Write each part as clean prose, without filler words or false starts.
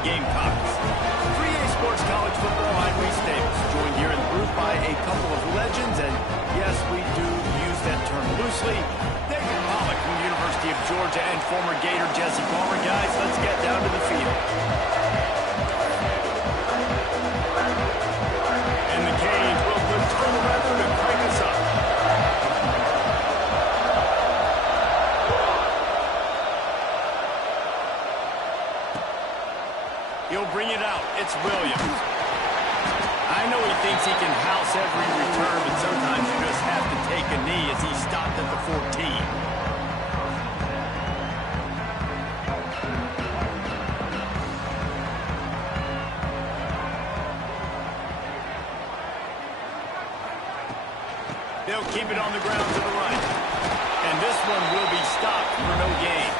the Gamecocks. 3A Sports College Football, I'm Lee Staples, joined here in the booth by a couple of legends, and yes, we do use that term loosely. David Pollock from the University of Georgia and former Gator Jesse Palmer. Guys, let's get down to the field. And the Canes will control the weather to crank us up. He'll bring it out. It's Williams. I know he thinks he can house every return, but sometimes you just have to take a knee as he stopped at the 14. They'll keep it on the ground to the right. And this one will be stopped for no gain.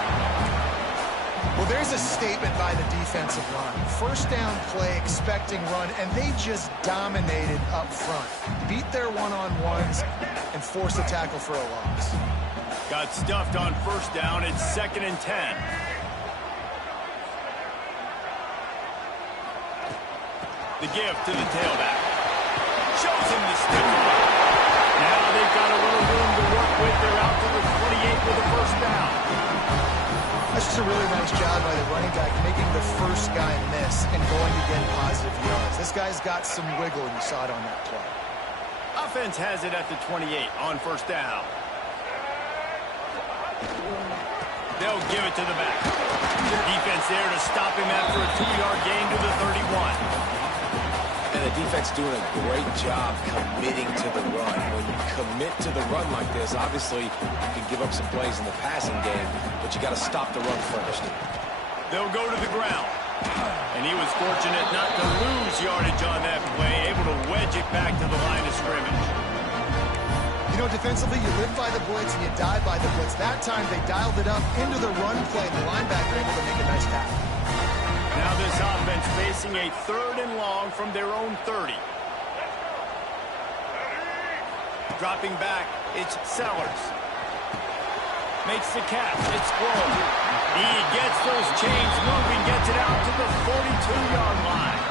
Well, there's a statement by the defensive line. First down play, expecting run, and they just dominated up front. Beat their one-on-ones and forced a tackle for a loss. Got stuffed on first down. It's 2nd and 10. The give to the tailback. Shows him the stick. Now they've got a little room to work with. They're out to the 28 with a first down. That's just a really nice job by the running back, making the first guy miss and going to get positive yards. This guy's got some wiggle, and you saw it on that play. Offense has it at the 28 on first down. They'll give it to the back. Defense there to stop him after a 2-yard gain to the 31. And the defense doing a great job committing to the run. When you commit to the run like this, obviously you can give up some plays in the passing game, but you got to stop the run first. They'll go to the ground. And he was fortunate not to lose yardage on that play, able to wedge it back to the line of scrimmage. You know, defensively, you live by the blitz and you die by the blitz. That time they dialed it up into the run play. The linebacker able to make a nice tackle. Now this offense facing a 3rd and long from their own 30. Dropping back, it's Sellers. Makes the catch, it's Close. He gets those chains moving, gets it out to the 42-yard line.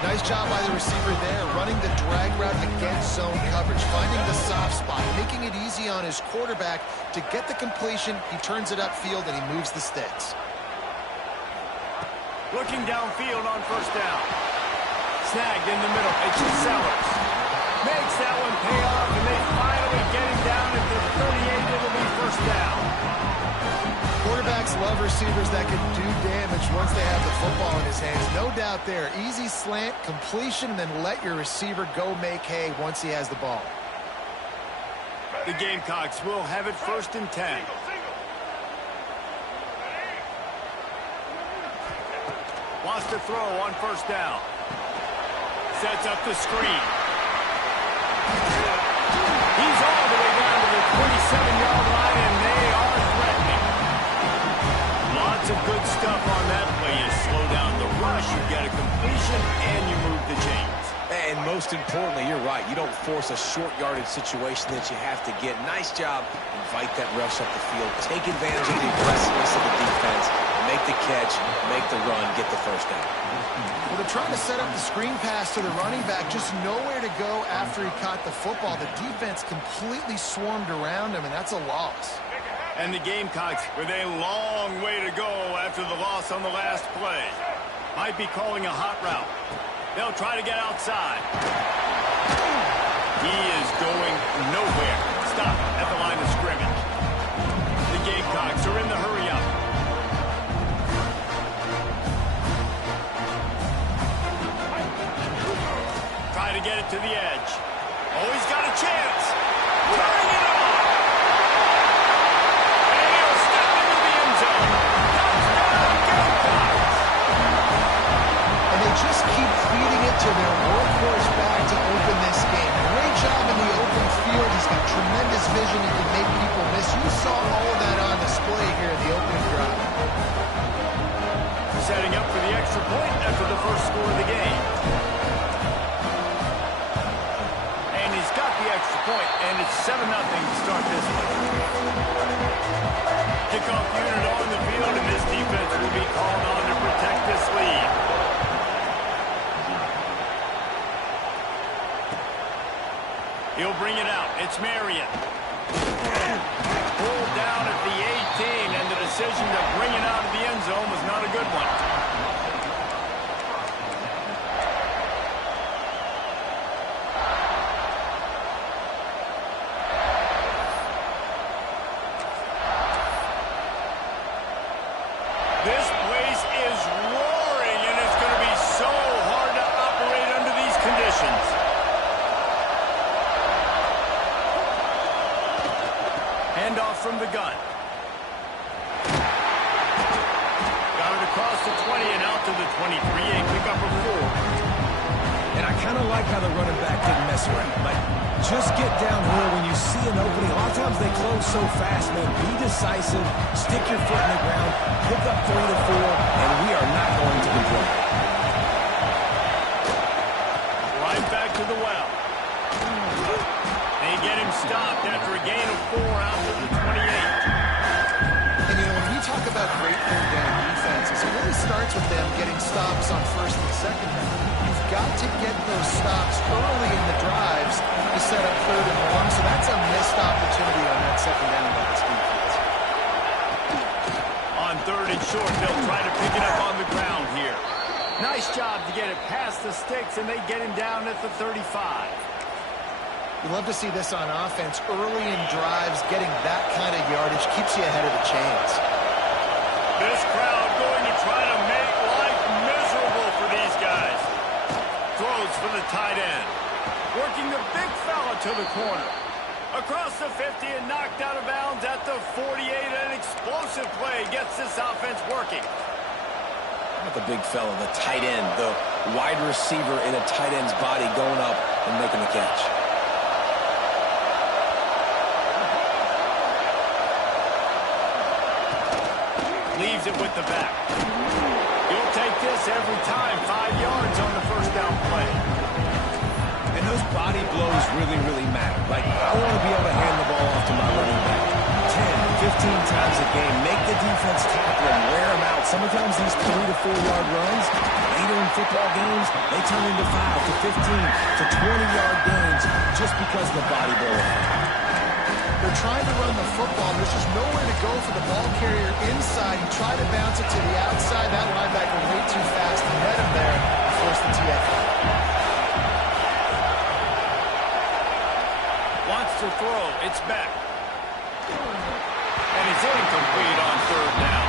Nice job by the receiver there, running the drag route against zone coverage, finding the soft spot, making it easy on his quarterback to get the completion. He turns it upfield and he moves the sticks. Looking downfield on first down. Snagged in the middle. It's Sellers. Makes that one pay off, and they finally get him down at the 38. It'll be first down. Quarterbacks love receivers that can do damage once they have the football in his hands. No doubt there. Easy slant, completion, and then let your receiver go make hay once he has the ball. The Gamecocks will have it 1st and 10. Wants to throw on first down. Sets up the screen. He's all the way down to the 27-yard line, and they are threatening. Lots of good stuff on that play. You slow down the rush, you get a completion, and you move the chains. And most importantly, you're right. You don't force a short yardage situation that you have to get. Nice job. Invite that rush up the field. Take advantage of the aggressiveness of the defense. Make the catch, make the run, get the first down. Well, they're trying to set up the screen pass to the running back, just nowhere to go after he caught the football. The defense completely swarmed around him, and that's a loss. And the Gamecocks with a long way to go after the loss on the last play. Might be calling a hot route. They'll try to get outside. He is going nowhere. Stop at the line of scrimmage. The Gamecocks are in the hurry-up. Try to get it to the edge. Oh, he's got a chance. Turning it on. And he'll step into the end zone. Touchdown, Gamecocks. And they just keep feeding it to their workhorse back to open this game. Great job in the open field. He's got tremendous vision. He can make people miss. You saw all of that on display here in the opening drive. Setting up for the extra point after the first score of the game. And he's got the extra point, and it's 7-0 to start this one. Kickoff unit on the field, and this defense will be called on to protect this He'll bring it out. It's Marion. Pulled down at the 18, and the decision to bring it out of the end zone was not a good one. This place is roaring, and it's going to be so hard to operate under these conditions. Handoff from the gun. Got it across the 20 and out to the 23, a pickup of 4. And I kind of like how the running back didn't mess around. Like, just get downhill when you see an opening. A lot of times they close so fast, man. Be decisive, stick your foot in the ground, pick up 3 to 4, and we are not going to complain. Right back to the well. They get him stopped after a gain of 4 out to the 28. And, you know, when we talk about great third down defenses, it really starts with them getting stops on first and second down. You've got to get those stops early in the drives to set up third and long, so that's a missed opportunity on that second down by this defense. On third and short, they'll try to pick it up on the ground here. Nice job to get it past the sticks, and they get him down at the 35. You love to see this on offense. Early in drives, getting that kind of yardage keeps you ahead of the chains. This crowd going to try to make life miserable for these guys. Throws for the tight end. Working the big fella to the corner. Across the 50 and knocked out of bounds at the 48. An explosive play gets this offense working. Not the big fella, the tight end, the wide receiver in a tight end's body going up and making the catch. Leaves it with the back. You'll take this every time. 5 yards on the first down play. And those body blows really, really matter. Like, I want to be able to hand the ball off to my running back 10, 15 times a game. Make the defense tackle them, wear them out. Sometimes these 3 to 4 yard runs, later in football games, they turn into 5 to 15 to 20 yard gains just because of the body blow. They're trying to run the football. There's just nowhere to go for the ball carrier inside. He tried to bounce it to the outside. That linebacker way too fast to met him there and forced the TFL. Wants to throw. It's back. And it's incomplete on third down.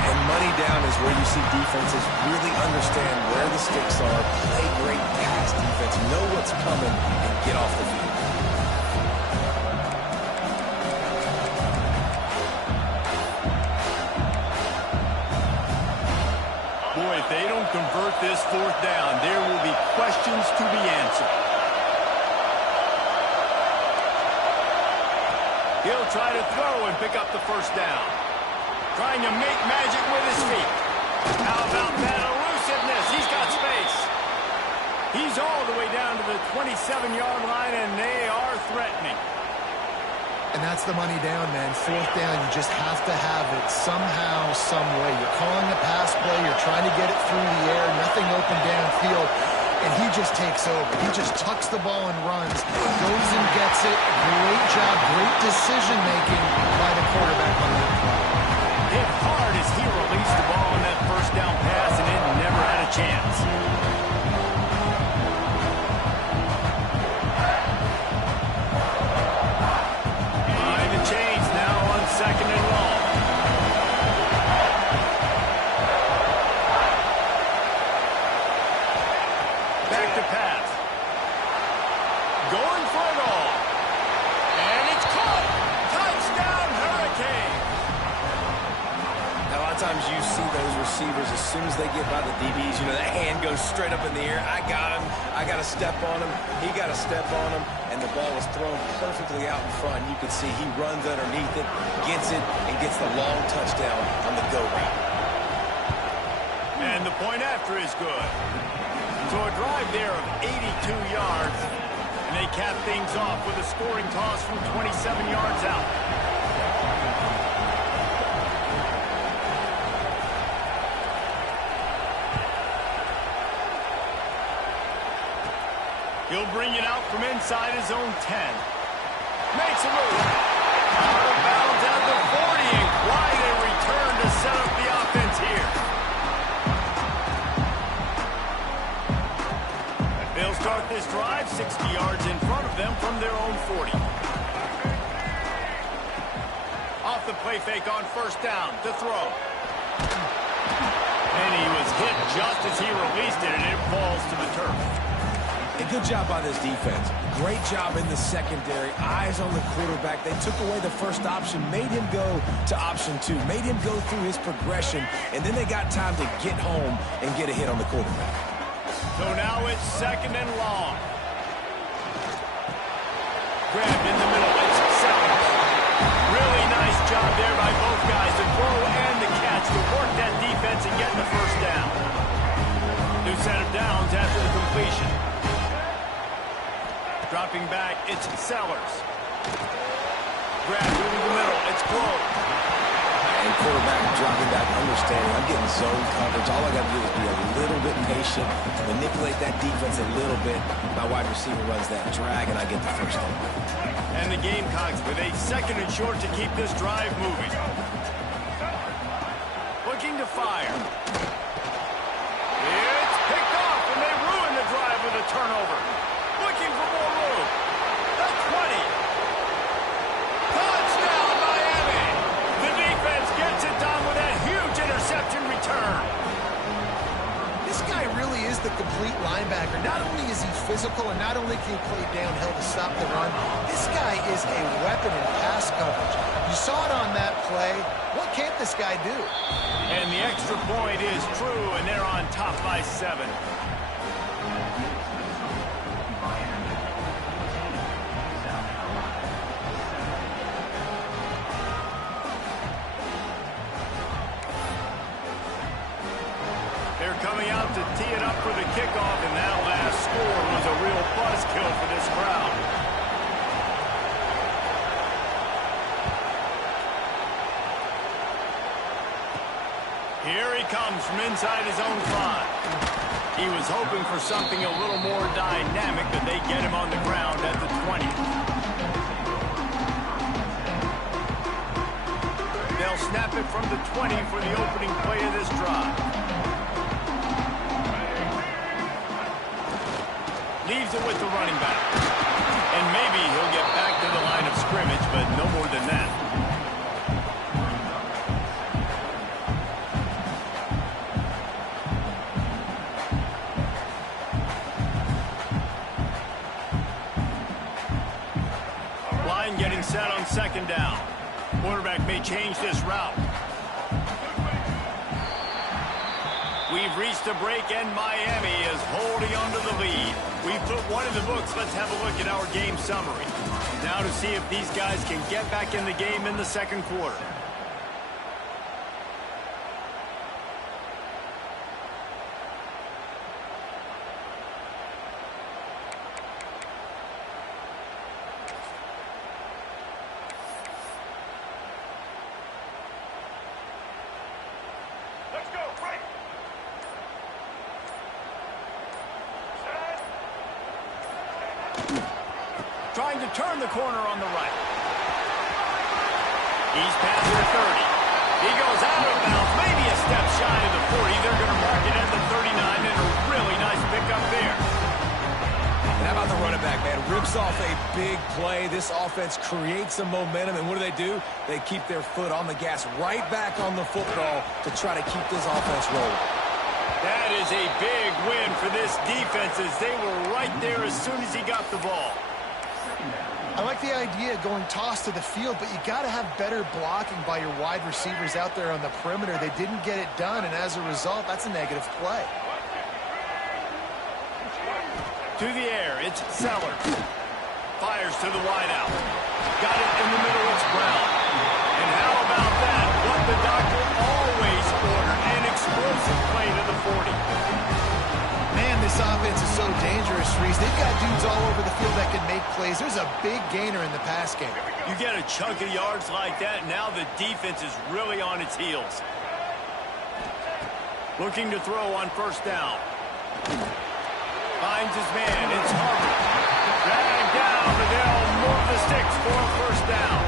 And money down is where you see defenses really understand where the sticks are, play great pass defense, know what's coming, and get off the field. Boy, if they don't convert this fourth down, there will be questions to be answered. He'll try to throw and pick up the first down. Trying to make magic with his feet. How about that elusiveness? He's got space. He's all the way down to the 27-yard line, and they are threatening. And that's the money down, man. Fourth down, you just have to have it somehow, some way. You're calling a pass play. You're trying to get it through the air. Nothing open downfield. And he just takes over. He just tucks the ball and runs. Goes and gets it. Great job. Great decision-making by the quarterback on that play. Hit hard as he released the ball on that first down pass, and it never had a chance. Behind the chains now on second and long. Back to pass. Going for it all. And it's caught. Touchdown, Hurricane. Now, a lot of times you see those receivers, as soon as they get by the DBs, you know, that hand goes straight up in the air. I got him. I got to step on him. He got to step on him. And the ball was thrown perfectly out in front. You can see he runs underneath it, gets it, and gets the long touchdown on the go route. And the point after is good. So a drive there of 82 yards. And they cap things off with a scoring toss from 27 yards out. He'll bring it out from inside his own 10. Makes a move. Out of bounds at the 40, and quite a return to set up the offense here. They'll start this drive 60 yards in front of them from their own 40. Off the play fake on first down to throw. And he was hit just as he released it, and it falls to the turf. A good job by this defense. Great job in the secondary. Eyes on the quarterback. They took away the first option, made him go to option 2, made him go through his progression, and then they got time to get home and get a hit on the quarterback. So now it's second and long. Grabbed in the middle. It's second. Really nice job there by both guys, the throw and the catch, to work that defense and get the first down. New set of downs after the completion. Dropping back, it's Sellers. Grab through the middle, it's close. And quarterback dropping back, understanding I'm getting zone coverage. All I got to do is be a little bit patient, manipulate that defense a little bit. My wide receiver runs that drag, and I get the first down. And the Gamecocks with a second and short to keep this drive moving. Looking to fire. It's picked off, and they ruin the drive with a turnover. Looking for more room. The 20. Touchdown, Miami. The defense gets it done with that huge interception return. This guy really is the complete linebacker. Not only is he physical, and not only can he play downhill to stop the run, this guy is a weapon in pass coverage. You saw it on that play. What can't this guy do? And the extra point is true, and they're on top by 7. They're coming out to tee it up for the kickoff, and that last score was a real buzzkill for this crowd. Here he comes from inside his own 5. He was hoping for something a little more dynamic, but they get him on the ground at the 20. They'll snap it from the 20 for the opening play of this drive. Leaves it with the running back. And maybe he'll get back to the line of scrimmage, but no more than that. Line getting set on second down. Quarterback may change this route. We've reached a break, and Miami is holding on to the lead. We've put one in the books. Let's have a look at our game summary. Now to see if these guys can get back in the game in the second quarter. Trying to turn the corner on the right. He's past the 30. He goes out of bounds, maybe a step shy of the 40. They're going to mark it at the 39, and a really nice pickup there. And how about the running back, man? Rips off a big play. This offense creates some momentum, and what do? They keep their foot on the gas, right back on the football to try to keep this offense rolling. That is a big win for this defense, as they were right there as soon as he got the ball. I like the idea of going toss to the field, but you got to have better blocking by your wide receivers out there on the perimeter. They didn't get it done, and as a result, that's a negative play. To the air, it's Sellers. Fires to the wideout. Got it in the middle, it's Brown. And how about that? What the doctor always ordered, an explosive play to the 40. Man, this offense is so dangerous, Reese. They've got dudes all over the field that can make plays. There's a big gainer in the pass game. You get a chunk of yards like that, now the defense is really on its heels. Looking to throw on first down. Finds his man. It's Harvard. Dragged down, but they'll move the sticks for a first down.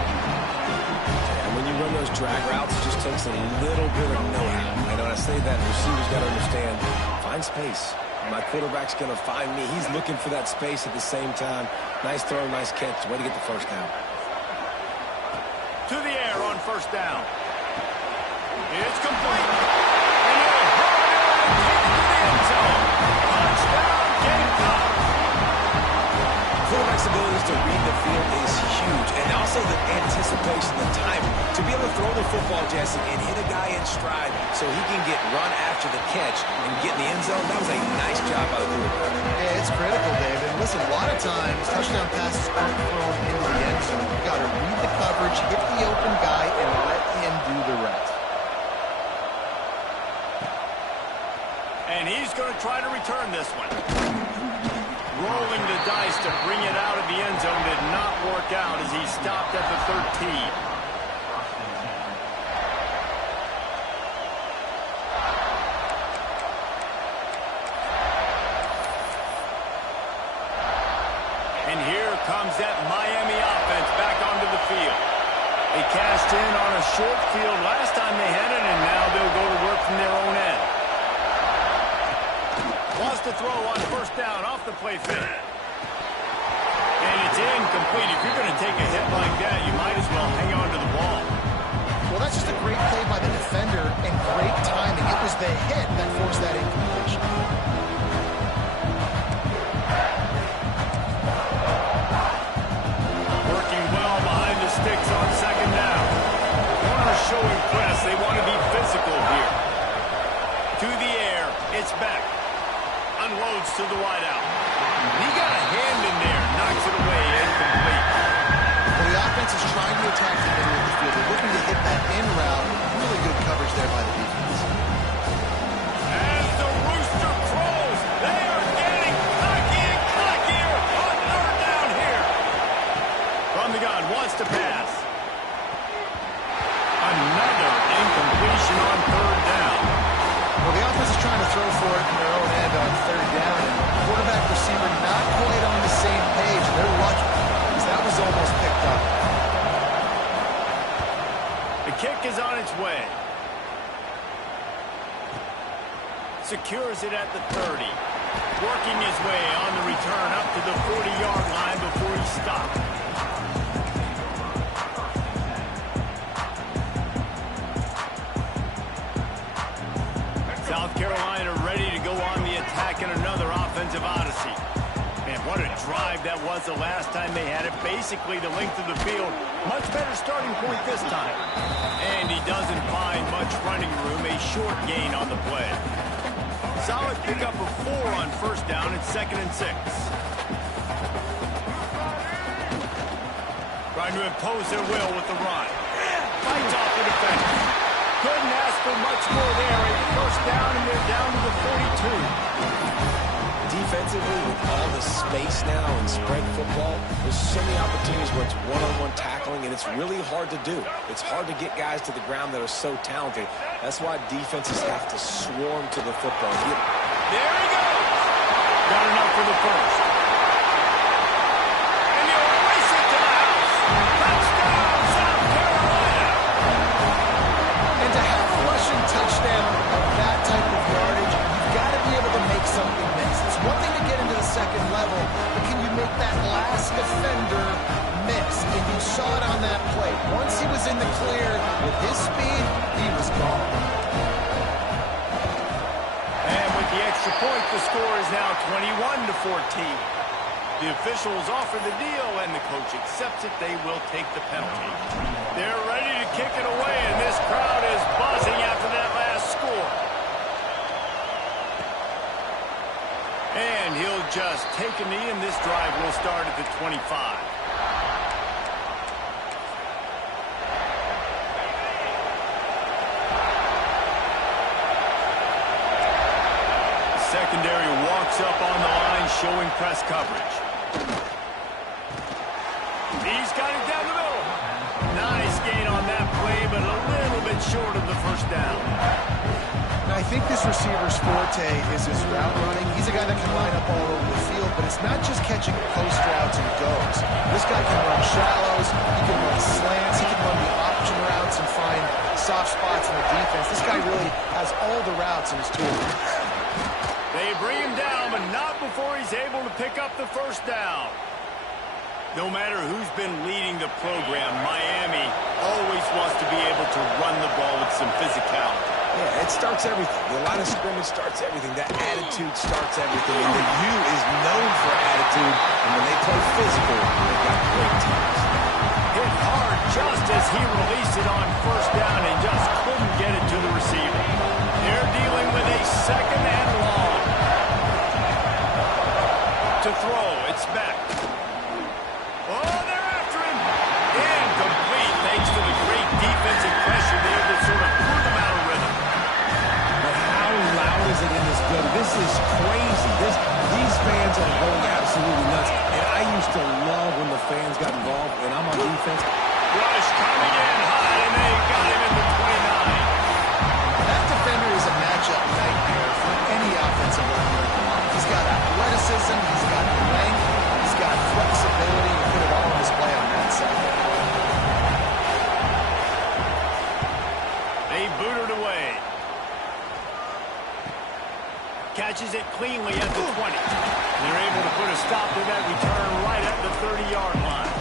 And when you run those drag routes, it just takes a little bit of know-how. And when I say that, receivers got to understand, find space. My quarterback's going to find me. He's looking for that space at the same time. Nice throw, nice catch. Way to get the first down. To the air on first down. It's complete. And he'll hurl it and take it to the end zone. Touchdown, Gamecocks. Quarterback's ability to read the field is huge. And also the anticipation, the timing. To be able to throw the football, Jesse, and hit a guy in stride so he can get run after the catch and get in the end zone, that was a nice job by the quarterback. Yeah, it's critical, David. Listen, a lot of times, touchdown passes aren't thrown into the end zone. You've got to read the coverage, hit the open guy, and let him do the rest. And he's going to try to return this one. Rolling the dice to bring it out of the end zone did not work out as he stopped at the 13. And here comes that Miami offense back onto the field. They cashed in on a short field last time they had it, and now they'll go to work from their own end. Wants to throw on first down off the play fake. And it's incomplete. If you're going to take a hit like that, you might as well hang on to the ball. Well, that's just a great play by the defender and great timing. It was the hit that forced that incompletion. Working well behind the sticks on second down. Corners showing press. They want to be physical here. To the air. It's back. Unloads to the wideout. He got a hand in there. Knocks it away. Incomplete. Well, the offense is trying to attack the middle of the field. They're looking to hit that in route. Really good coverage there by the defense. As the rooster crows, they are getting cocky and cockier on third down here. From the gun, wants to pass. Another incompletion on third down. Well, the offense is trying to throw for it in their own end on third down, and quarterback receiver not quite on the same page. They're lucky because that was almost picked up. The kick is on its way. Secures it at the 30. Working his way on the return up to the 40-yard line before he stopped. South Carolina ready to go on the attack in another offensive odyssey. Man, what a drive that was the last time they had it. Basically the length of the field. Much better starting point this time. And he doesn't find much running room. A short gain on the play. Solid pickup of 4 on first down. It's 2nd and 6. Trying to impose their will with the run. Fights off the defense. Couldn't ask for much more there. A first down, and they're down to the 42. Defensively, with all the space now and spread football, there's so many opportunities where it's one-on-one tackling, and it's really hard to do. It's hard to get guys to the ground that are so talented. That's why defenses have to swarm to the football. There he goes. Got enough for the first. And he'll race it to the house. Touchdown, South Carolina. And to have a rushing touchdown of that type of yardage, you've got to be able to make something miss. It's one thing to get into the second level, but can you make that last defender miss? And you saw it on that play. Once he was in the clear with his speed, he was gone. And with the extra point, the score is now 21-14. The officials offer the deal, and the coach accepts it. They will take the penalty. They're ready to kick it away, and this crowd is buzzing after that last score. And he'll just take a knee, and this drive will start at the 25. Secondary walks up on the line, showing press coverage. He's got it down the middle. Nice gain on that play, but a little bit short of the first down. Now, I think this receiver's forte is his route running. He's a guy that can line up all over the field, but it's not just catching post routes and goes. This guy can run shallows, he can run slants, he can run the option routes and find soft spots in the defense. This guy really has all the routes in his toolkit. They bring him down, but not before he's able to pick up the first down. No matter who's been leading the program, Miami always wants to be able to run the ball with some physicality. Yeah, it starts everything. The line of scrimmage starts everything. That attitude starts everything. And the U is known for attitude. And when they play physical, they've got great teams. Hit hard just as he released it on first down and just couldn't get it to the receiver. They're dealing with a second and long. To throw, it's back. Oh, they're after him. Incomplete thanks to the great defensive pressure there that sort of threw them out of rhythm. But how loud is it in this building? This is crazy. These fans are going absolutely nuts. And I used to love when the fans got involved, and I'm on defense. Rush coming in high, and they got him in the 29. That defender is a matchup nightmare for any offensive lineman. He's got athleticism, he's got length, he's got flexibility. You put it all on display on that side. They boot it away. Catches it cleanly at the 20. They're able to put a stop to that return right at the 30-yard line.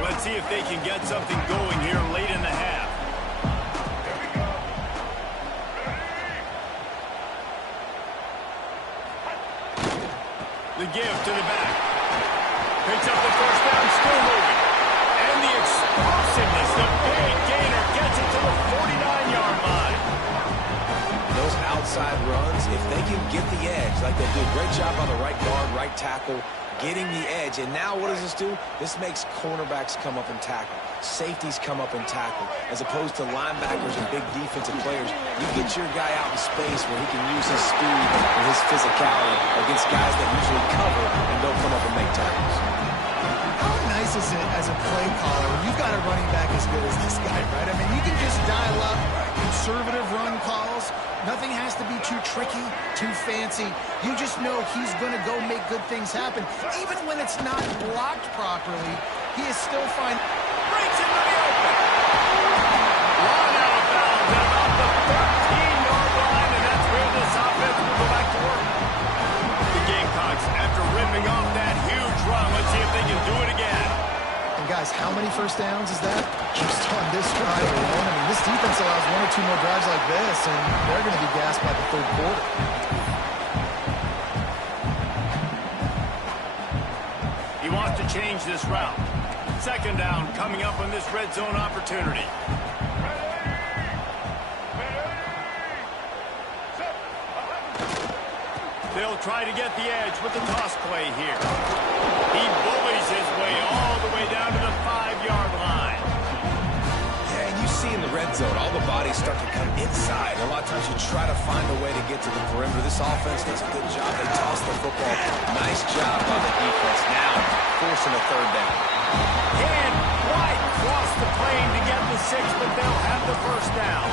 Let's see if they can get something going here late in the half. The give to the back. Picks up the first down, still moving. And the explosiveness, the big gainer gets it to the 49-yard line. Those outside runs, if they can get the edge, like they do a great job on the right guard, right tackle, getting the edge. And now what does this do? This makes cornerbacks come up and tackle. Safeties come up and tackle. As opposed to linebackers and big defensive players, you get your guy out in space where he can use his speed and his physicality against guys that usually cover and don't come up and make tackles. How nice is it as a play caller when you've got a running back as good as this guy, right? I mean, you can just dial up conservative run calls. Nothing has to be too tricky, too fancy. You just know he's going to go make good things happen. Even when it's not blocked properly, he is still fine. Breaks into the open. Run out of bounds at about the 13-yard line, and that's where this offense will go back to work. The Gamecocks, after ripping off that huge run, let's see if they can do it again. And guys, how many first downs is that? Just on this drive alone. I mean, this defense allows one or two more drives like this, and they're going to be gassed by the third quarter. He wants to change this route. Second down coming up on this red zone opportunity. They'll try to get the edge with the toss play here. He bullies his way all the way down to the 5-yard line. Yeah, and you see in the red zone, all the bodies start to come inside. A lot of times you try to find a way to get to the perimeter. This offense does a good job. They toss the football. Nice job by the defense. Now forcing a third down. Can't quite cross the plane to get the 6, but they'll have the first down.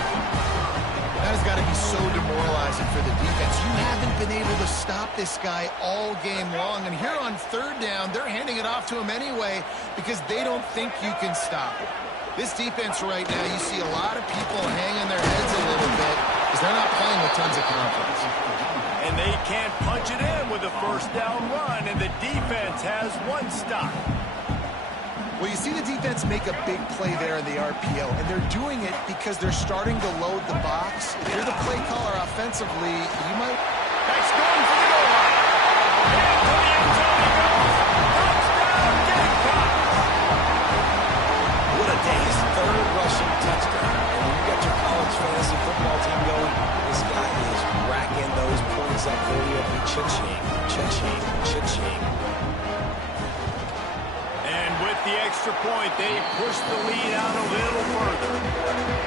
That has got to be so demoralizing for the defense. You haven't been able to stop this guy all game long. And here on third down, they're handing it off to him anyway because they don't think you can stop it. This defense right now, you see a lot of people hanging their heads a little bit because they're not playing with tons of confidence. And they can't punch it in with a first down run, and the defense has one stop. Well, you see the defense make a big play there in the RPO, and they're doing it because they're starting to load the box. If you're the play caller offensively, you might... That's going for the goal line. And to the end zone he goes. Touchdown, Gamecocks. What a day. His third rushing touchdown. And when you got your college fantasy football team going, this guy is racking those points up for you every cha-ching, cha-ching, cha-ching. With the extra point, they push the lead out a little further.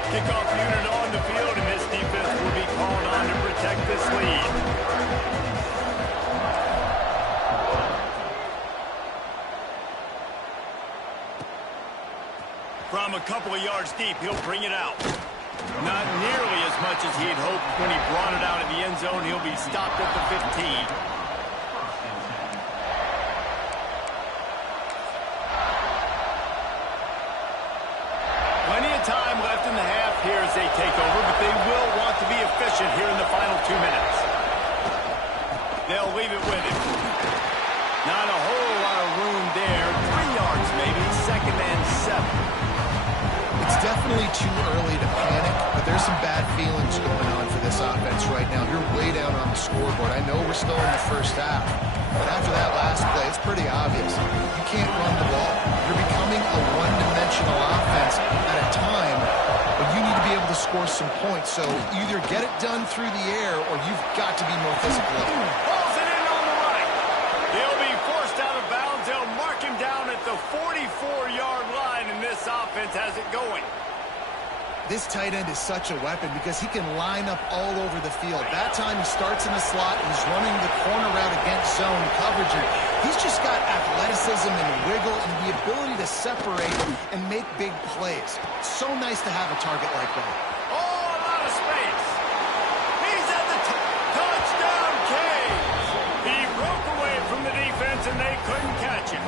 Kickoff unit on the field, and this defense will be called on to protect this lead. From a couple of yards deep. He'll bring it out. Not nearly as much as he had hoped when he brought it out of the end zone. He'll be stopped at the 15. Plenty of time left in the half here as they take over, but they will want to be efficient here in the final 2 minutes. They'll leave it with him. Not a whole lot of room there. 3 yards maybe, 2nd and 7. It's definitely too early to panic, but there's some bad feelings going on for this offense right now. You're way down on the scoreboard. I know we're still in the first half, but after that last play, it's pretty obvious. You can't run the ball. You're becoming a one-dimensional offense at a time when you need to be able to score some points. So either get it done through the air or you've got to be more physical. Pulls it in on the right. He'll be forced out of bounds. They'll mark him down at the 44-yard line, and this offense has it going. This tight end is such a weapon because he can line up all over the field. That time he starts in the slot, he's running the corner route against zone coverage. He's just got athleticism and wiggle and the ability to separate and make big plays. So nice to have a target like that. Oh, a lot of space. He's at the touchdown cage. He broke away from the defense and they couldn't catch him.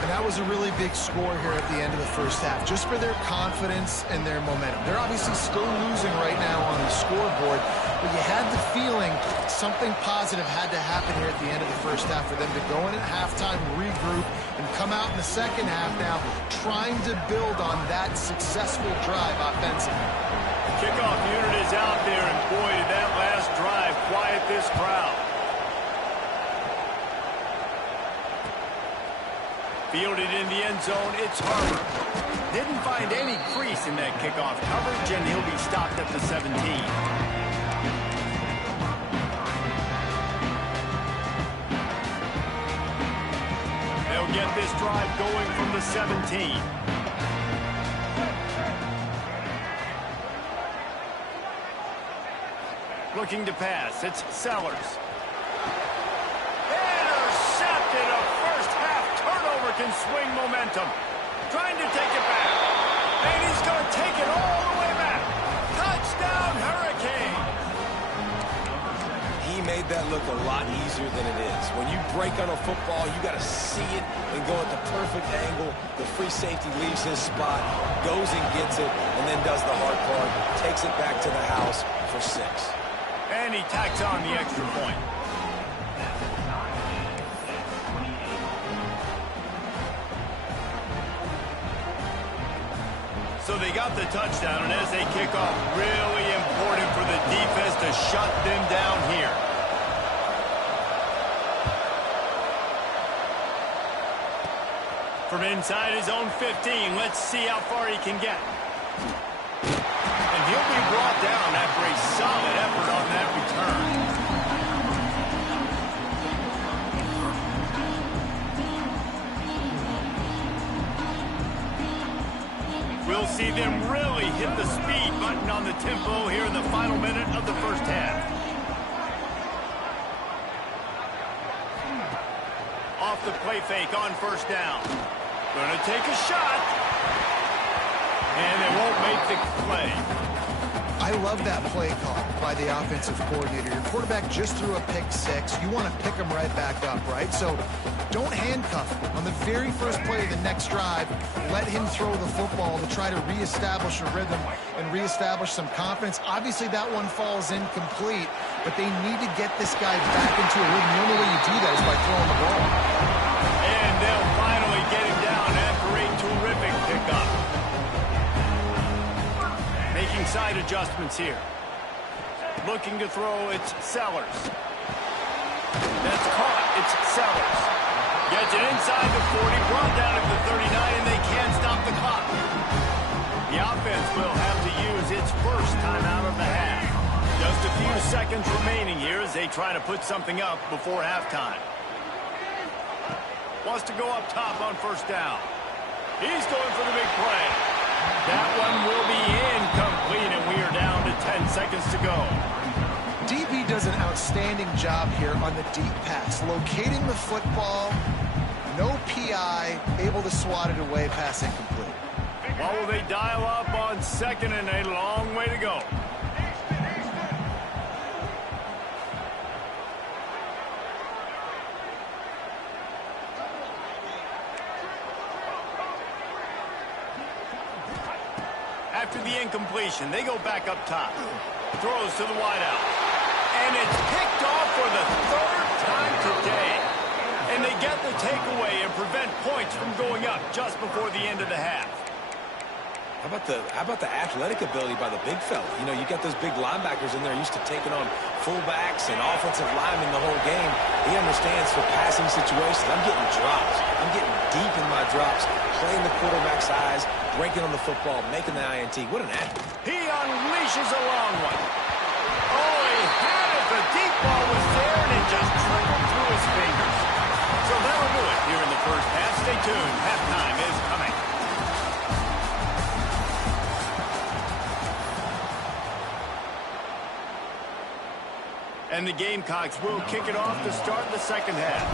And that was a really big score here at the end of the first half, just for their confidence and their momentum. They're obviously still losing right now on the scoreboard, but you had the feeling something positive had to happen here at the end of the first half for them to go in at halftime, regroup, and come out in the second half now trying to build on that successful drive offensively. Kickoff unit is out there, and boy, did that last drive quiet this crowd. Fielded in the end zone, it's Harper. Didn't find any crease in that kickoff coverage, and he'll be stopped at the 17. They'll get this drive going from the 17. Looking to pass, it's Sellers. Intercepted, a first half turnover can swing momentum. Trying to take it back. And he's going to take it all the way back. Touchdown, Hurricane. He made that look a lot easier than it is. When you break on a football, you got to see it and go at the perfect angle. The free safety leaves his spot, goes and gets it, and then does the hard part, takes it back to the house for 6. And he tacks on the extra point. So they got the touchdown, and as they kick off, really important for the defense to shut them down here. From inside his own 15, let's see how far he can get. And he'll be brought down after a solid effort on that return. We'll see them really hit the speed button on the tempo here in the final minute of the first half. Off the play fake on first down. Gonna take a shot. And they won't make the play. I love that play call by the offensive coordinator. Your quarterback just threw a pick 6. You want to pick him right back up, right? So don't handcuff him. On the very first play of the next drive, let him throw the football to try to reestablish a rhythm and reestablish some confidence. Obviously, that one falls incomplete, but they need to get this guy back into a rhythm. The only way you do that is by throwing the ball. And they'll finally get him down after a terrific pickup. Making side adjustments here. Looking to throw, it's Sellers. That's caught, it's Sellers. Gets it inside the 40, brought down at the 39, and they can't stop the clock. The offense will have to use its first timeout of the half. Just a few seconds remaining here as they try to put something up before halftime. Wants to go up top on first down. He's going for the big play. That one will be incomplete, and we are down to 10 seconds to go. DB does an outstanding job here on the deep pass, locating the football, no PI, able to swat it away, pass incomplete. What will they dial up on second and a long way to go? After the incompletion, they go back up top. Throws to the wideout. And it's picked off for the third time today. And they get the takeaway and prevent points from going up just before the end of the half. How about the athletic ability by the big fella? You know, you got those big linebackers in there used to taking on fullbacks and offensive linemen the whole game. He understands for passing situations. I'm getting drops. I'm getting deep in my drops, playing the quarterback's eyes, breaking on the football, making the INT. What an athlete. He unleashes a long one. Oh, he had it. The deep ball was there, and it just trickled through his fingers. So that'll do it here in the first half. Stay tuned. Halftime is coming. And the Gamecocks will kick it off to start the second half.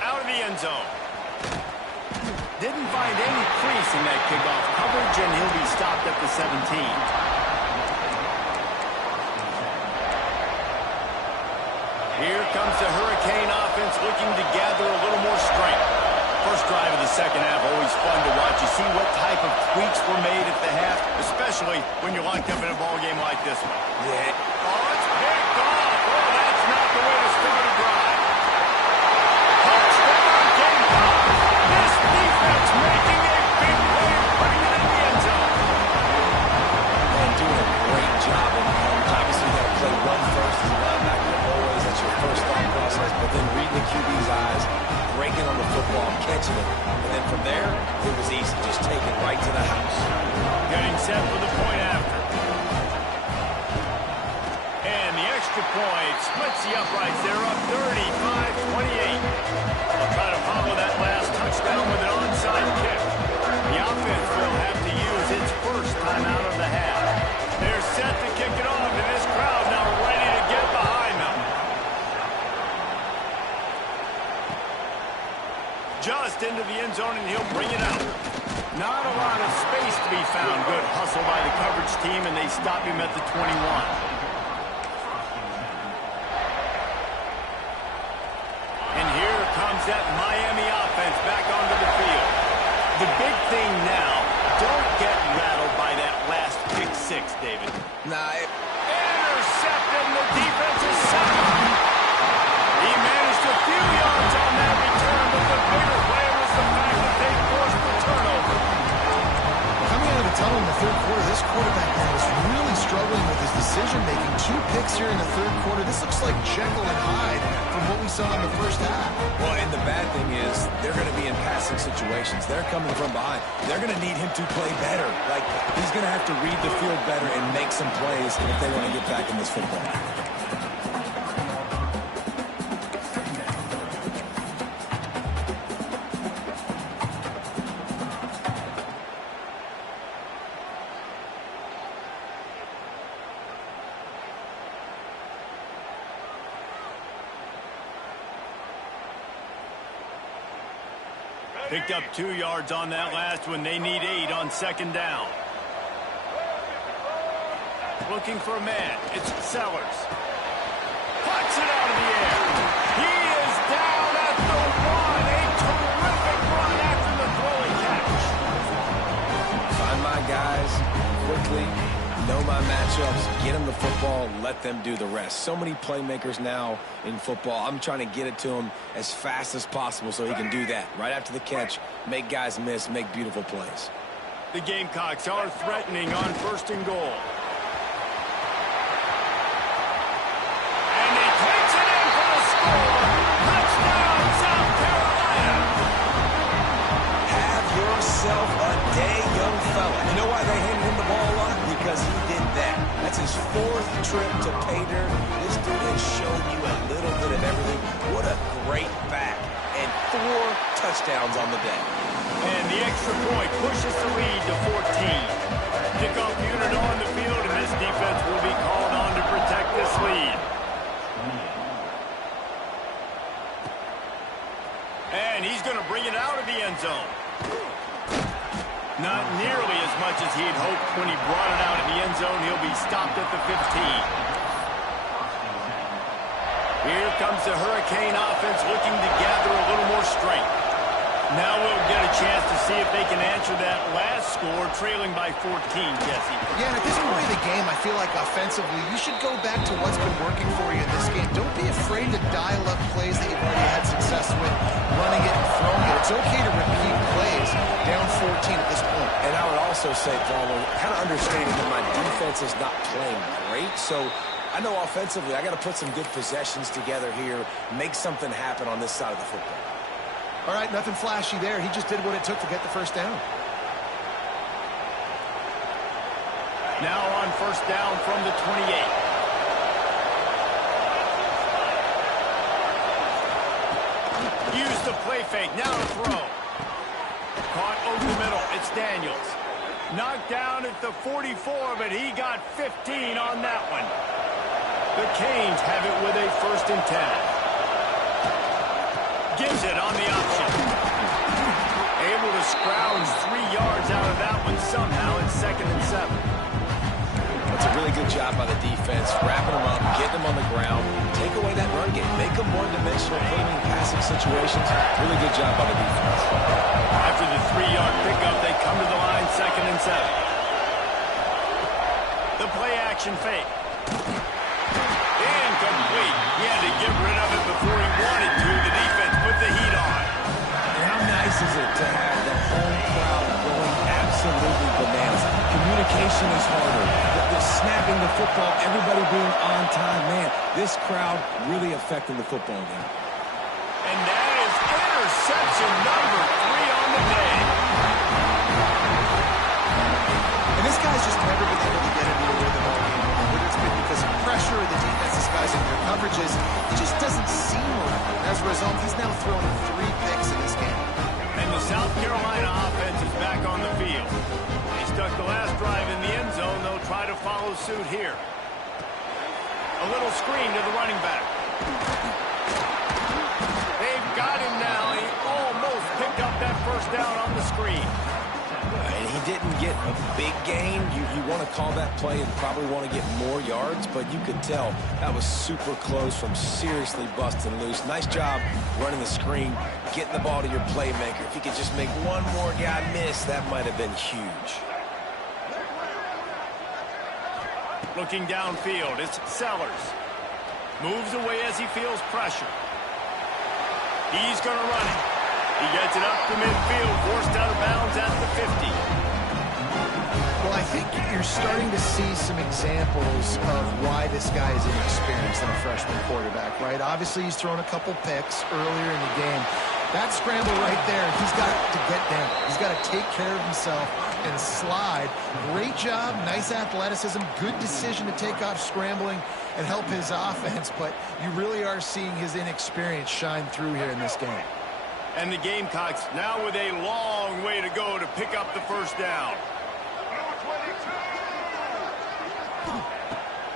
Out of the end zone. Didn't find any crease in that kickoff coverage, and he'll be stopped at the 17. Here comes the Hurricane offense looking to gather a little more strength. First drive of the second half, always fun to watch. You see what type of tweaks were made at the half, especially when you're locked up in a ball game like this one. Yeah. Oh, it's picked off. Oh, that's not the way to start a drive. Touchdown, Gamecocks. This defense making a big play and putting it in the end zone. And doing a great job in coverage. Obviously, you got to play run first as a linebacker always. That's your first thought process. But then reading the QB's eyes, breaking on the football, catching it. And then from there, it was easy. Just take it right to the house. Getting set for the point after. And the extra point splits the uprights. They're up 35-28. They'll try to follow that last touchdown with an onside kick. The offense will have to use its first time out of the half. They're set to kick it off, and this crowd now ready to get behind them. Just into the end zone, and he'll bring it out. Not a lot of space to be found. Good hustle by the coverage team, and they stop him at the 21. And here comes that Miami offense back onto the field. The big thing now, don't get rattled by that last pick six, David. Intercepted, and the defense is sacked. He managed a few yards on that return, but the bigger play was the fact that they forced the turnover. Coming out of the tunnel in the third quarter, this quarterback now is really struggling with his decision-making. 2 picks here in the third quarter. This looks like Jekyll and Hyde from what we saw in the first half. Well, and the bad thing is they're going to be in passing situations. They're coming from behind. They're going to need him to play better. Like, he's going to have to read the field better and make some plays if they want to get back in this football. Picked up 2 yards on that last one. They need 8 on second down. Looking for a man. It's Sellers. Puts it out of the air. He is down at the 1. A terrific run after the throw and catch. Find my guys quickly. Know my matchups, get them the football, let them do the rest. So many playmakers now in football. I'm trying to get it to him as fast as possible so he can do that. Right after the catch, make guys miss, make beautiful plays. The Gamecocks are threatening on first and goal. And he takes it in for the score. Touchdown, South Carolina. Have yourself a day, young fella. You know why they handed him the ball a lot? Because he did that. That's his 4th trip to pay dirt. This dude has shown you a little bit of everything. What a great back. And 4 touchdowns on the day. And the extra point pushes the lead to 14. Kickoff unit on the field, and this defense will be called on to protect this lead. And he's going to bring it out of the end zone. Not nearly as much as he had hoped when he brought it out of the end zone. He'll be stopped at the 15. Here comes the Hurricane offense looking to gather a little more strength. Now we'll get a chance to see if they can answer that last score, trailing by 14, Jesse. Yeah, and at this point of the game, I feel like offensively, you should go back to what's been working for you in this game. Don't be afraid to dial up plays that you've already had success with, running it and throwing it. It's okay to repeat plays down 14 at this point. And I would also say, Palmer, kind of understanding that my defense is not playing great, so I know offensively I got to put some good possessions together here, make something happen on this side of the football. All right, nothing flashy there. He just did what it took to get the first down. Now on first down from the 28. Use the play fake. Now to throw. Caught over the middle. It's Daniels. Knocked down at the 44, but he got 15 on that one. The Canes have it with a 1st and 10. Gives it on the option. Able to scrounge 3 yards out of that one somehow in 2nd and 7. That's a really good job by the defense, wrapping them up, getting them on the ground, take away that run game, make them one-dimensional, put them in passing situations. Really good job by the defense. After the 3-yard pickup, they come to the line 2nd and 7. The play action fake. Incomplete. He had to get rid of it before he wanted to. The defense put the heat on. And how nice is it to have the home crowd going absolutely bananas? Communication is harder. The snapping the football, everybody being on time. Man, this crowd really affecting the football game. And that is interception number 3 on the day. And this guy's just never been able to get into a rhythm all game long. Whether it's been because of pressure or the defense's guys in their coverages, it just doesn't seem right. As a result, he's now thrown 3 picks in this game. And the South Carolina offense is back on the field. They stuck the last drive in the end zone. They'll try to follow suit here. A little screen to the running back. They've got him now. He almost picked up that first down on the screen. And he didn't get a big gain. You want to call that play and probably want to get more yards, but you could tell that was super close from seriously busting loose. Nice job running the screen, getting the ball to your playmaker. If he could just make one more guy miss, that might have been huge. Looking downfield, it's Sellers. Moves away as he feels pressure. He's going to run it. He gets it up to midfield, forced out of bounds at the 50. Well, I think you're starting to see some examples of why this guy is inexperienced in a freshman quarterback, right? Obviously, he's thrown a couple picks earlier in the game. That scramble right there, he's got to get down. He's got to take care of himself and slide. Great job, nice athleticism, good decision to take off scrambling and help his offense, but you really are seeing his inexperience shine through here in this game. And the Gamecocks now with a long way to go to pick up the first down.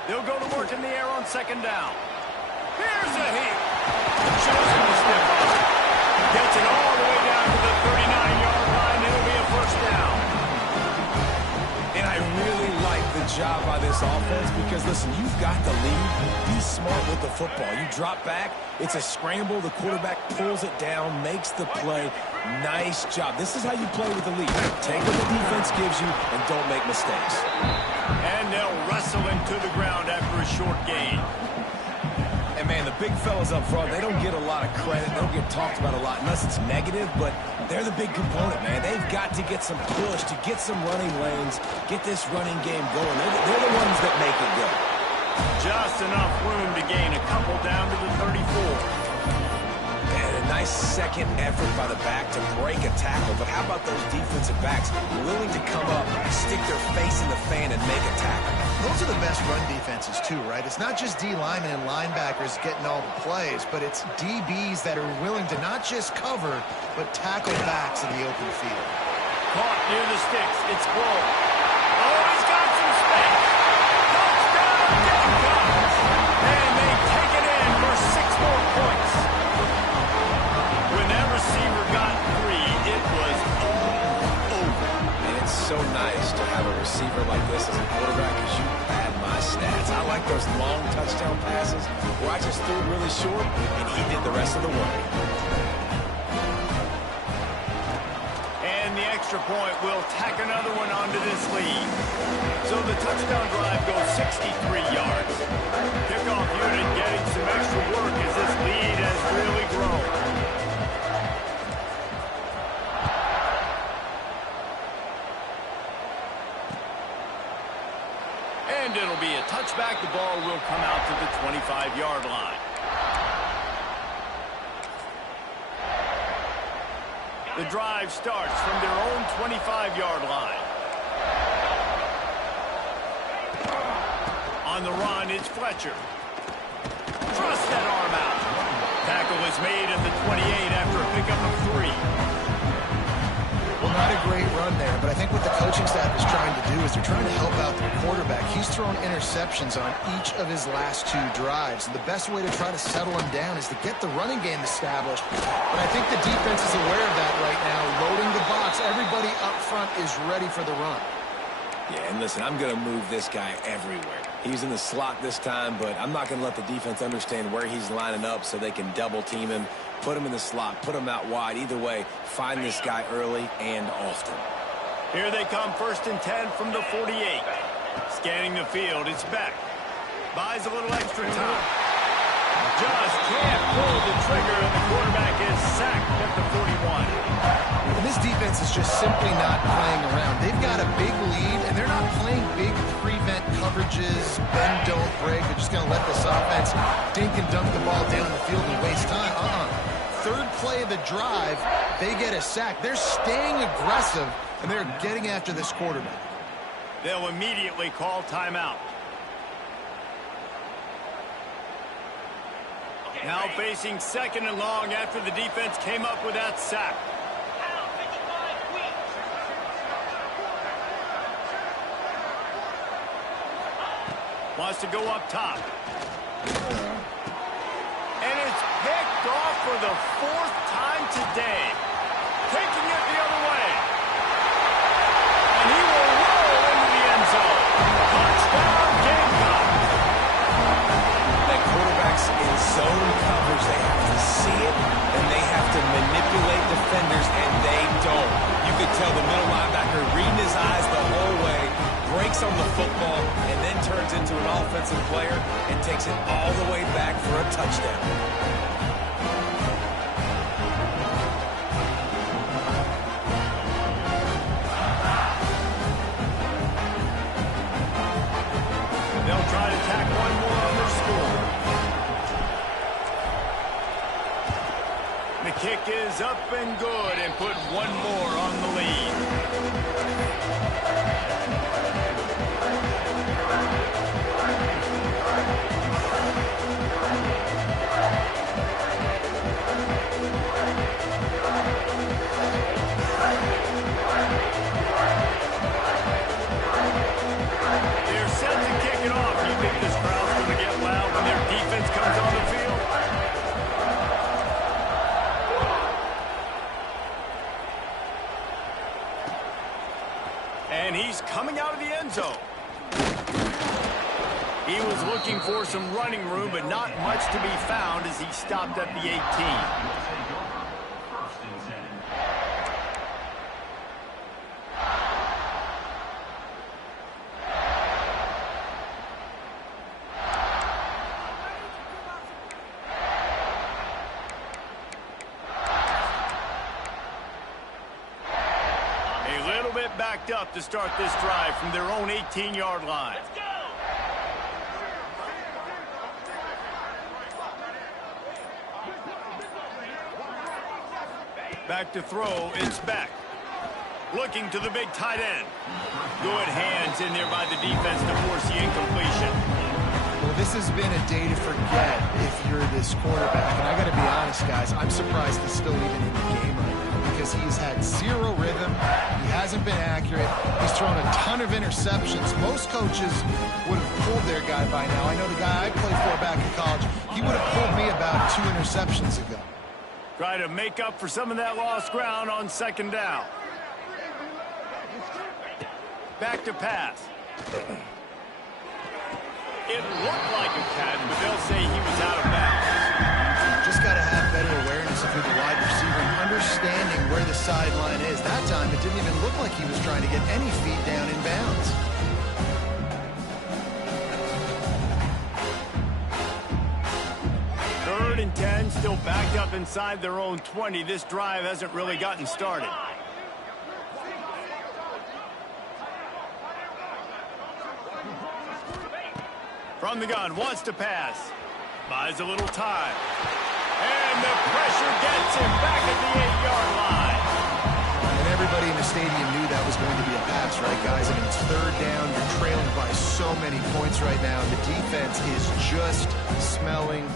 They'll go to work in the air on 2nd down. Here's a hit. Shows him the stiff arm. Gets it all the way down to the 39-yard line. It'll be a first down. And I really like the job by this offense because, listen, you've got the lead. Be smart with the football. You drop back, it's a scramble. The quarterback pulls it down, makes the play. Nice job. This is how you play with the lead. Take what the defense gives you and don't make mistakes. And they'll wrestle him to the ground after a short gain. And, man, the big fellas up front, they don't get a lot of credit. They don't get talked about a lot unless it's negative, but they're the big component, man. They've got to get some push, to get some running lanes, get this running game going. They're the ones that make it go. Just enough room to gain a couple down to the 34. And a nice second effort by the back to break a tackle. But how about those defensive backs willing to come up, stick their face in the fan, and make a tackle? Those are the best run defenses, too, right? It's not just D linemen and linebackers getting all the plays, but it's DBs that are willing to not just cover, but tackle backs in the open field. Caught near the sticks. It's Blow. Oh, he's got some space. Touchdown, Gamecocks. And they take it in for 6 more points. With that have a receiver like this as a quarterback because you pad my stats. I like those long touchdown passes where I just threw it really short and he did the rest of the work. And the extra point will tack another one onto this lead. So the touchdown drive goes 63 yards. Kickoff unit getting some extra work as this lead has really grown. And it'll be a touchback. The ball will come out to the 25-yard line. The drive starts from their own 25-yard line. On the run, it's Fletcher. Thrust that arm out. Tackle is made at the 28 after a pickup of 3. Well, not a great run there, but I think what the coaching staff is trying to do is they're trying to help out their quarterback. He's thrown interceptions on each of his last 2 drives, and the best way to try to settle him down is to get the running game established. But I think the defense is aware of that right now, loading the box. Everybody up front is ready for the run. Yeah, and listen, I'm going to move this guy everywhere. He's in the slot this time, but I'm not going to let the defense understand where he's lining up so they can double-team him, put him in the slot, put him out wide. Either way, find this guy early and often. Here they come, 1st and 10 from the 48. Scanning the field, it's Beck. Buys a little extra time. Just can't pull the trigger, and the quarterback is sacked at the 41. And this defense is just simply not playing around. They've got a big lead, and they're not playing big prevent coverages, bend, don't break. They're just going to let this offense dink and dunk the ball down the field and waste time. 3rd play of the drive, they get a sack. They're staying aggressive, and they're getting after this quarterback. They'll immediately call timeout. Now facing 2nd and long after the defense came up with that sack. Wants to go up top. And it's picked off for the 4th time today. Taking it the other way. And he will roll into the end zone. Touchdown, Gamecocks. That quarterback's in zone coverage. They have to see it, and they have to manipulate defenders, and they don't. You could tell the middle linebacker reading his eyes the whole way, breaks on the football, and then turns into an offensive player and takes it all the way back for a touchdown. They'll try to tack one more on their score. The kick is up and good and put one more on the lead. They're set to kick it off. You think this crowd's going to get loud when their defense comes on the field? And he's coming out of the end zone. He was looking for some running room, but not much to be found as he stopped at the 18. Backed up to start this drive from their own 18-yard line. Back to throw, it's Beck. Looking to the big tight end. Good hands in there by the defense to force the incompletion. Well, this has been a day to forget if you're this quarterback. And I got to be honest, guys, I'm surprised he's still even in the game right now because he's had zero rhythm. He hasn't been accurate. He's thrown a ton of interceptions. Most coaches would have pulled their guy by now. I know the guy I played for back in college, he would have pulled me about 2 interceptions ago. Try to make up for some of that lost ground on 2nd down. Back to pass. It looked like a catch, but they'll say he was out of bounds. Just got to have better awareness of who the wide receiver and understanding where the sideline is. That time, it didn't even look like he was trying to get any feet down in bounds. Third and 10, still backed up inside their own 20. This drive hasn't really gotten started. From the gun, wants to pass. Buys a little time. And the pressure gets him back at the 8-yard line. And everybody in the stadium knew that was going to be a pass, right, guys? I mean, it's third down. You're trailing by so many points right now. The defense is just smelling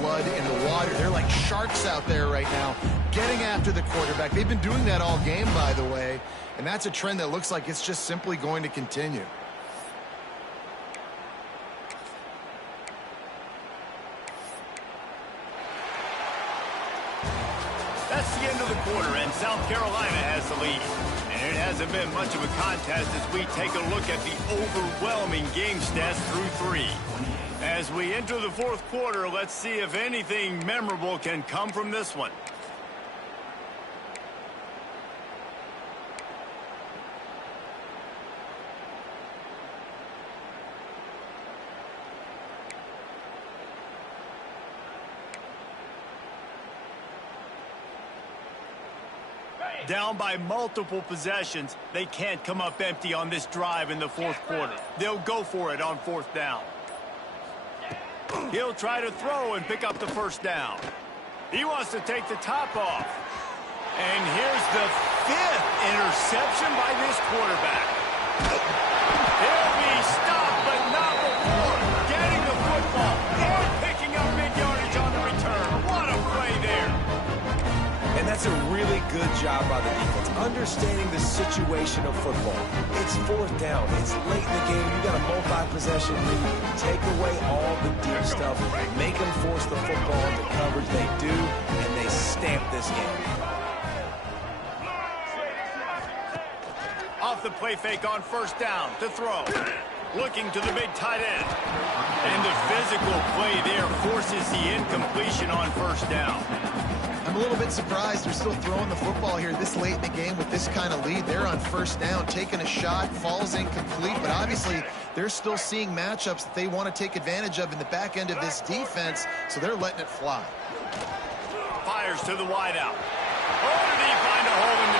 blood in the water. They're like sharks out there right now, getting after the quarterback. They've been doing that all game, by the way. And that's a trend that looks like it's just simply going to continue. That's the end of the quarter, and South Carolina has the lead. And it hasn't been much of a contest as we take a look at the overwhelming game stats through 3. As we enter the fourth quarter, let's see if anything memorable can come from this one. Down by multiple possessions, they can't come up empty on this drive in the fourth quarter. They'll go for it on fourth down. He'll try to throw and pick up the first down. He wants to take the top off. And here's the 5th interception by this quarterback. He'll be stopped, but not before getting the football and picking up big yardage on the return. What a play there. And that's a really good job by the defense, understanding the situation of football. It's fourth down. It's late in the game. You got a multi-possession lead. Take away all the deep stuff. Make them force the football into coverage. They do, and they stamp this game. Off the play fake on first down to throw. Looking to the big tight end. And the physical play there forces the incompletion on first down. I'm a little bit surprised they're still throwing the football here this late in the game with this kind of lead. They're on first down, taking a shot, falls incomplete, but obviously they're still seeing matchups that they want to take advantage of in the back end of this defense, so they're letting it fly. Fires to the wideout. Oh, did he find a hole in